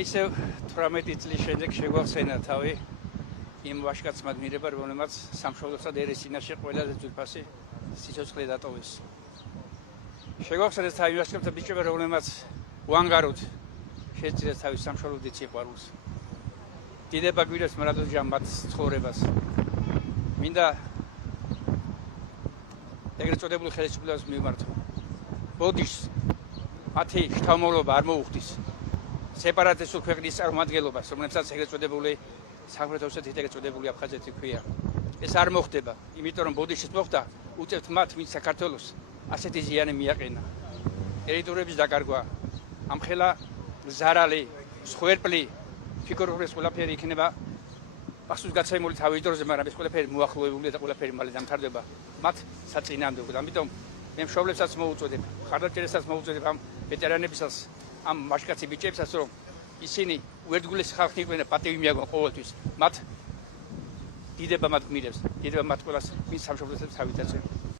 ისევ 18 წლის შემდეგ შეგვახსენა თავი იმ ვაჟკაცმა გმირება, რომელმაც სამშობლოსა და ერესინაში ყველაზე ძვირფასი სიცოცხლე დატოვეს. შეგვახსენეს თავი ვაჟკაცმა ბიჭებმა, რომელმაც უანგაროდ შეეწირეს თავის სამშობლოდით სიყვარულს. დიდება გვირებს მრადოჯამ მათ ცხოვრებას. მინდა ეგრეთ წოდებული ხელისუფლებას მივმართო. ბოდიშს მათი შთამომავლობა არ მოუხდის სეპარატისტულ ქვეყნის წარმომადგენლობას, რომელსაც ეგრეთ წოდებული სამხრეთ ოსეთის ეგრეთ წოდებული აფხაზეთი ქვია. ეს არ მოხდება, იმიტომ რომ ბოდიშის მოხდა უწევთ მათ, ვინც საქართველოს ასეთი ზიანი მიაყენა. ტერიტორიების დაკარგვა, ამხელა ზარალი, მსხვერპლი, ფიქრობ ეს ყველაფერი იქნება პასუხისგაცემული თავის დროზე, მაგრამ ეს ყველაფერი მოახლოებულია და ყველაფერი მალე დამთავრდება მათ საწინააღმდეგოდ. ამიტომ მე მშობლებსაც მოუწოდებ, მხარდაჭერასაც მოუწოდებ ამ ვეტერანებისაც, ამ ვაჟკაცი ბიჭებსაც, რომ ისინი უერთგულესი ხალხი იყვნენ და პატივი მიაგონ ყოველთვის. მათ დიდება მათ გმირებს, დიდება მათ ყველას, ვინც სამშობლოსაც თავით აწევს.